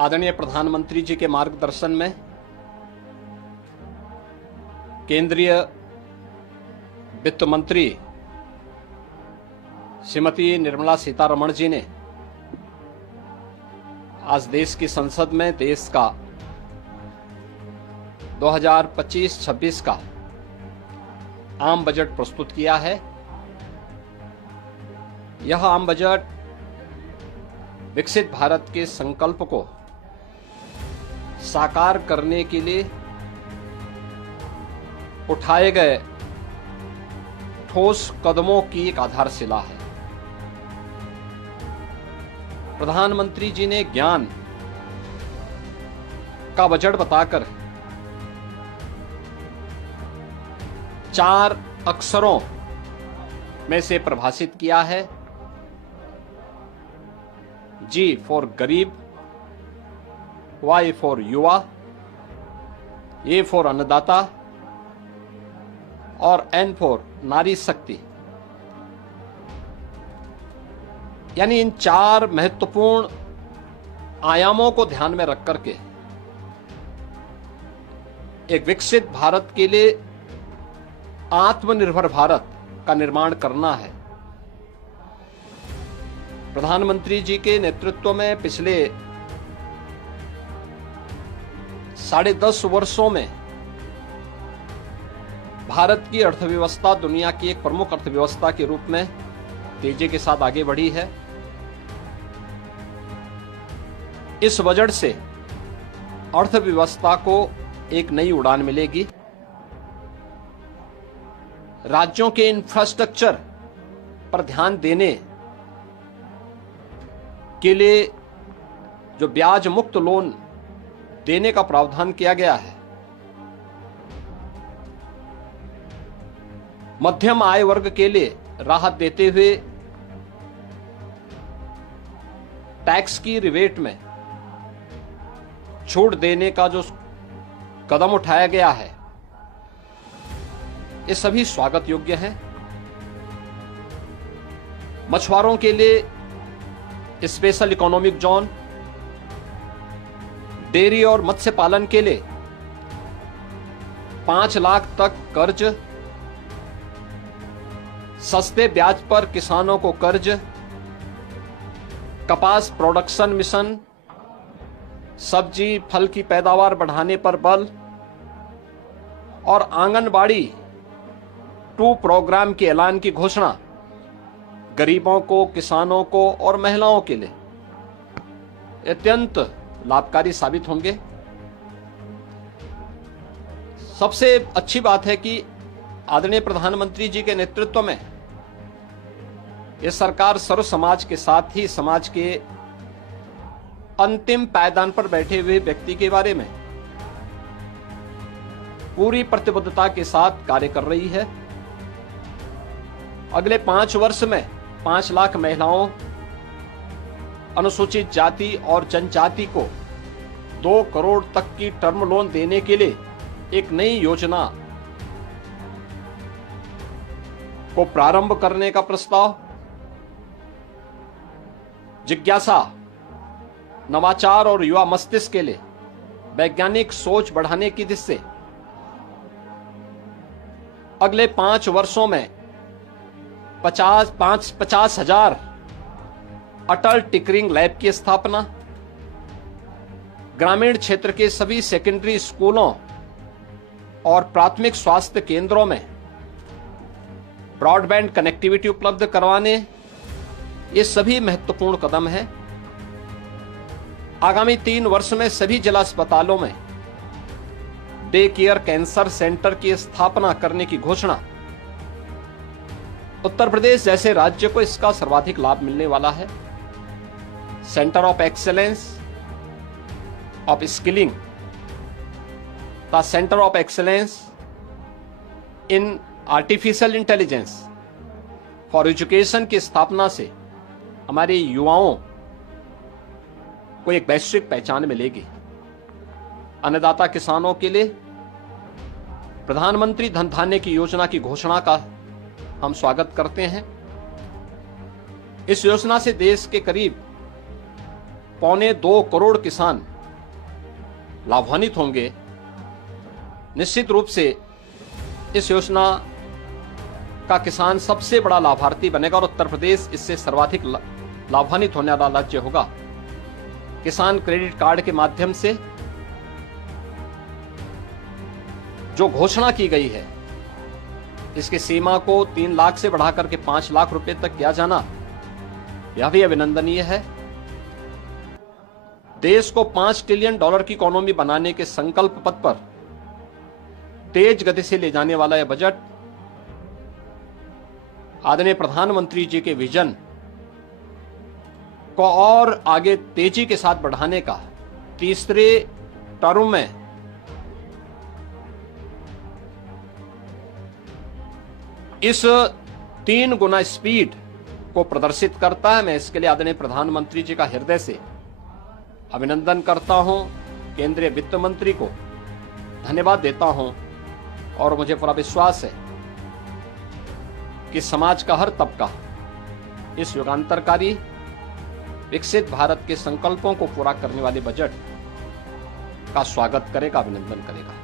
आदरणीय प्रधानमंत्री जी के मार्गदर्शन में केंद्रीय वित्त मंत्री श्रीमती निर्मला सीतारमण जी ने आज देश की संसद में देश का 2025-26 का आम बजट प्रस्तुत किया है। यह आम बजट विकसित भारत के संकल्प को साकार करने के लिए उठाए गए ठोस कदमों की एक आधारशिला है। प्रधानमंत्री जी ने ज्ञान का बजट बताकर 4 अक्षरों में से परिभाषित किया है। G फॉर गरीब, Y फॉर युवा, A फॉर अन्नदाता और N फॉर नारी शक्ति। यानी इन 4 महत्वपूर्ण आयामों को ध्यान में रख करके एक विकसित भारत के लिए आत्मनिर्भर भारत का निर्माण करना है। प्रधानमंत्री जी के नेतृत्व में पिछले 10.5 वर्षों में भारत की अर्थव्यवस्था दुनिया की एक प्रमुख अर्थव्यवस्था के रूप में तेजी के साथ आगे बढ़ी है। इस बजट से अर्थव्यवस्था को एक नई उड़ान मिलेगी। राज्यों के इंफ्रास्ट्रक्चर पर ध्यान देने के लिए जो ब्याज मुक्त लोन देने का प्रावधान किया गया है, मध्यम आय वर्ग के लिए राहत देते हुए टैक्स की रिबेट में छूट देने का जो कदम उठाया गया है, ये सभी स्वागत योग्य है। मछुआरों के लिए स्पेशल इकोनॉमिक जोन, डेयरी और मत्स्य पालन के लिए 5 लाख तक कर्ज, सस्ते ब्याज पर किसानों को कर्ज, कपास प्रोडक्शन मिशन, सब्जी फल की पैदावार बढ़ाने पर बल और आंगनबाड़ी 2 प्रोग्राम के ऐलान की घोषणा गरीबों को, किसानों को और महिलाओं के लिए अत्यंत लाभकारी साबित होंगे। सबसे अच्छी बात है कि आदरणीय प्रधानमंत्री जी के नेतृत्व में यह सरकार सर्व समाज के साथ ही समाज के अंतिम पायदान पर बैठे हुए व्यक्ति के बारे में पूरी प्रतिबद्धता के साथ कार्य कर रही है। अगले 5 वर्ष में 5 लाख महिलाओं, अनुसूचित जाति और जनजाति को 2 करोड़ तक की टर्म लोन देने के लिए एक नई योजना को प्रारंभ करने का प्रस्ताव, जिज्ञासा, नवाचार और युवा मस्तिष्क के लिए वैज्ञानिक सोच बढ़ाने की दिशा से अगले 5 वर्षों में 50,000 अटल टिंकरिंग लैब की स्थापना, ग्रामीण क्षेत्र के सभी सेकेंडरी स्कूलों और प्राथमिक स्वास्थ्य केंद्रों में ब्रॉडबैंड कनेक्टिविटी उपलब्ध करवाने, ये सभी महत्वपूर्ण कदम हैं। आगामी 3 वर्ष में सभी जिला अस्पतालों में डे केयर कैंसर सेंटर की स्थापना करने की घोषणा। उत्तर प्रदेश जैसे राज्य को इसका सर्वाधिक लाभ मिलने वाला है। Centre of excellence of skilling, the centre of excellence in artificial intelligence for education की स्थापना से हमारे युवाओं को एक वैश्विक पहचान मिलेगी। अन्नदाता किसानों के लिए प्रधानमंत्री धन धान्य की योजना की घोषणा का हम स्वागत करते हैं। इस योजना से देश के करीब 2.25 करोड़ किसान लाभान्वित होंगे। निश्चित रूप से इस योजना का किसान सबसे बड़ा लाभार्थी बनेगा और उत्तर प्रदेश इससे सर्वाधिक लाभान्वित होने वाला राज्य होगा। किसान क्रेडिट कार्ड के माध्यम से जो घोषणा की गई है, इसकी सीमा को 3 लाख से बढ़ाकर के 5 लाख रुपए तक किया जाना, यह भी अभिनंदनीय है। देश को $5 ट्रिलियन की इकोनॉमी बनाने के संकल्प पथ पर तेज गति से ले जाने वाला यह बजट आदरणीय प्रधानमंत्री जी के विजन को और आगे तेजी के साथ बढ़ाने का, तीसरे टर्म में इस 3 गुना स्पीड को प्रदर्शित करता है। मैं इसके लिए आदरणीय प्रधानमंत्री जी का हृदय से अभिनंदन करता हूं, केंद्रीय वित्त मंत्री को धन्यवाद देता हूं और मुझे पूरा विश्वास है कि समाज का हर तबका इस युगांतरकारी विकसित भारत के संकल्पों को पूरा करने वाले बजट का स्वागत करेगा, अभिनंदन करेगा।